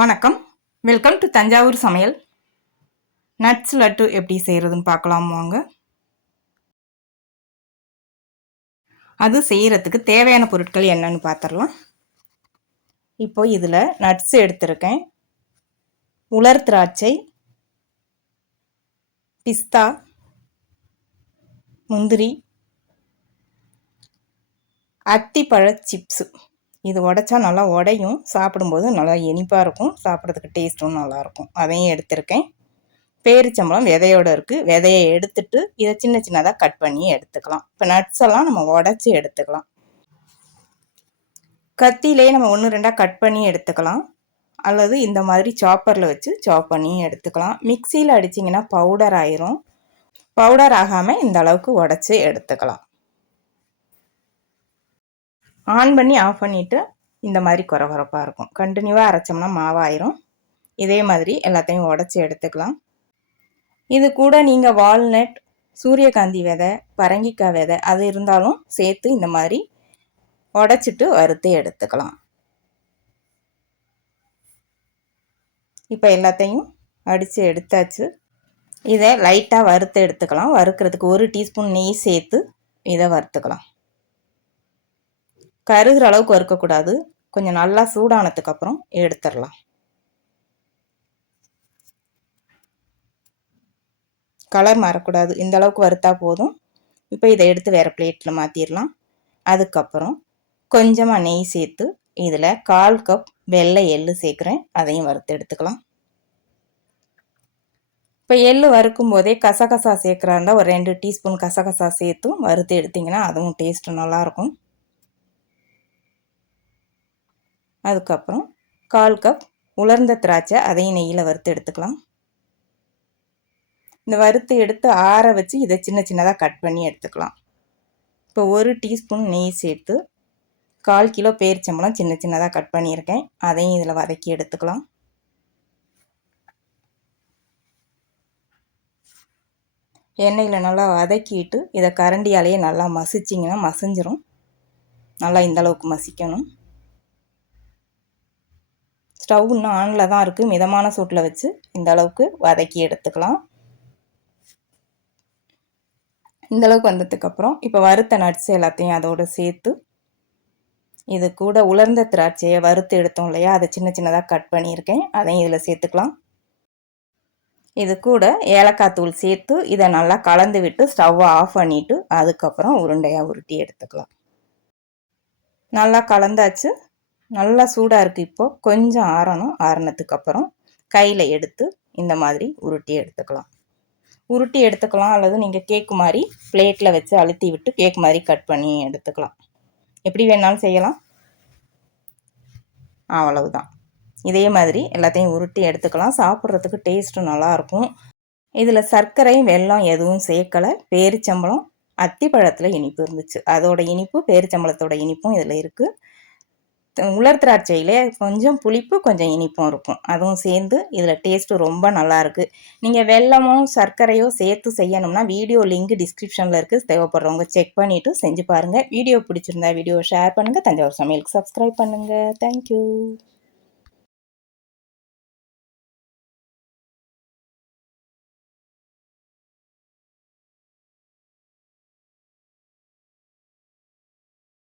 வணக்கம். Welcome to Thanjavur சமையல். Nuts laddu எப்படி செய்கிறதுன்னு பார்க்கலாம் வாங்க. அது செய்கிறதுக்கு தேவையான பொருட்கள் என்னன்னு பார்த்துடலாம். இப்போ இதில் நட்ஸ் எடுத்திருக்கேன். உலர் திராட்சை, பிஸ்தா, முந்திரி, அத்திப்பழ சிப்ஸு. இது உடைச்சா நல்லா உடையும், சாப்பிடும்போது நல்லா இனிப்பாக இருக்கும், சாப்பிட்றதுக்கு டேஸ்ட்டும் நல்லாயிருக்கும். அதையும் எடுத்திருக்கேன். பேரிச்சம்பழம் விதையோடு இருக்குது. விதையை எடுத்துட்டு இதை சின்ன சின்னதாக கட் பண்ணி எடுத்துக்கலாம். இப்போ நட்ஸ் எல்லாம் நம்ம உடச்சி எடுத்துக்கலாம். கத்திலே நம்ம 1-2 கட் பண்ணி எடுத்துக்கலாம், அல்லது இந்த மாதிரி சாப்பரில் வச்சு சாப் பண்ணி எடுத்துக்கலாம். மிக்சியில் அடிச்சிங்கன்னா பவுடர் ஆயிரும். பவுடர் ஆகாமல் இந்த அளவுக்கு உடச்சி எடுத்துக்கலாம். ஆன் பண்ணி ஆஃப் பண்ணிவிட்டு இந்த மாதிரி குறகுறப்பாக இருக்கும். கண்டினியூவாக அரைச்சோம்னா மாவாயிரும். இதே மாதிரி எல்லாத்தையும் உடச்சி எடுத்துக்கலாம். இது கூட நீங்கள் வால்நட், சூரியகாந்தி விதை, பரங்கிக்காய் விதை அது இருந்தாலும் சேர்த்து இந்த மாதிரி உடச்சிட்டு வறுத்து எடுத்துக்கலாம். இப்போ எல்லாத்தையும் அடித்து எடுத்தாச்சு. இதை லைட்டாக வறுத்து எடுத்துக்கலாம். வறுக்கிறதுக்கு 1 டீஸ்பூன் நெய் சேர்த்து இதை வறுத்துக்கலாம். கருகிற அளவுக்கு வறுக்கக்கூடாது. கொஞ்சம் நல்லா சூடானதுக்கப்புறம் எடுத்துடலாம். கலர் மாறக்கூடாது, இந்த அளவுக்கு வறுத்தா போதும். இப்போ இதை எடுத்து வேறு பிளேட்டில் மாற்றிடலாம். அதுக்கப்புறம் கொஞ்சமாக நெய் சேர்த்து இதில் 1/4 கப் வெள்ளை எள்ளு சேர்க்குறேன். அதையும் வறுத்து எடுத்துக்கலாம். இப்போ எள்ளு வறுக்கும் போதே கசகசா சேர்க்குறா இருந்தால் ஒரு 2 டீஸ்பூன் கசகசா சேர்த்தும் வறுத்து எடுத்திங்கன்னா அதுவும் டேஸ்ட்டு நல்லாயிருக்கும். அதுக்கப்புறம் 1/4 கப் உலர்ந்த திராட்சை, அதையும் நெய்யில் வறுத்து எடுத்துக்கலாம். இந்த வறுத்து எடுத்து ஆற வச்சு இதை சின்ன சின்னதாக கட் பண்ணி எடுத்துக்கலாம். இப்போ 1 டீஸ்பூன் நெய் சேர்த்து 1/4 கிலோ பேரிச்சம்பழம் சின்ன சின்னதாக கட் பண்ணியிருக்கேன். அதையும் இதில் வதக்கி எடுத்துக்கலாம். எண்ணெயில் நல்லா வதக்கிட்டு இதை கரண்டியாலேயே நல்லா மசிச்சிங்கன்னா மசிஞ்சிரும். நல்லா இந்தளவுக்கு மசிக்கணும். ஸ்டவ் இன்னும் ஆனில் தான் இருக்குது. மிதமான சூட்டில் வச்சு இந்த அளவுக்கு வதக்கி எடுத்துக்கலாம். இந்தளவுக்கு வந்ததுக்கப்புறம் இப்போ வறுத்த நட்ஸ் எல்லாத்தையும் அதோடு சேர்த்து இது கூட உலர்ந்த திராட்சையை வறுத்து எடுத்தோம் இல்லையா, அதை சின்ன சின்னதாக கட் பண்ணியிருக்கேன். அதையும் இதில் சேர்த்துக்கலாம். இது கூட ஏலக்காய் தூள் சேர்த்து இதை நல்லா கலந்து விட்டு ஸ்டவ்வை ஆஃப் பண்ணிவிட்டு அதுக்கப்புறம் உருண்டையாக உருட்டி எடுத்துக்கலாம். நல்லா கலந்தாச்சு. நல்லா சூடாக இருக்குது. இப்போது கொஞ்சம் ஆறணும். ஆறினதுக்கப்புறம் கையில் எடுத்து இந்த மாதிரி உருட்டி எடுத்துக்கலாம். உருட்டி எடுத்துக்கலாம், அல்லது நீங்கள் கேக்கு மாதிரி பிளேட்டில் வச்சு அழுத்தி விட்டு கேக் மாதிரி கட் பண்ணி எடுத்துக்கலாம். எப்படி வேணாலும் செய்யலாம். அவ்வளவுதான். இதே மாதிரி எல்லாத்தையும் உருட்டி எடுத்துக்கலாம். சாப்பிட்றதுக்கு டேஸ்ட்டும் நல்லாயிருக்கும். இதில் சர்க்கரை வெல்லம் எதுவும் சேர்க்கலை. பேரிச்சம்பழம், அத்திப்பழத்தில் இனிப்பு இருந்துச்சு, அதோட இனிப்பு பேரிச்சம்பழத்தோட இனிப்பும் இதில் இருக்குது. உலர் திராட்சையிலே கொஞ்சம் புளிப்பு கொஞ்சம் இனிப்பும் இருக்கும். அதுவும் சேர்ந்து இதில் டேஸ்ட்டு ரொம்ப நல்லாயிருக்கு. நீங்கள் வெல்லமோ சர்க்கரையோ சேர்த்து செய்யணும்னா வீடியோ லிங்க் டிஸ்கிரிப்ஷனில் இருக்குது. தேவைப்படுறவங்க செக் பண்ணிவிட்டு செஞ்சு பாருங்கள். வீடியோ பிடிச்சிருந்தா வீடியோ ஷேர் பண்ணுங்கள். தஞ்சாவூர் சமையலுக்கு சப்ஸ்கிரைப் பண்ணுங்கள். தேங்க்யூ.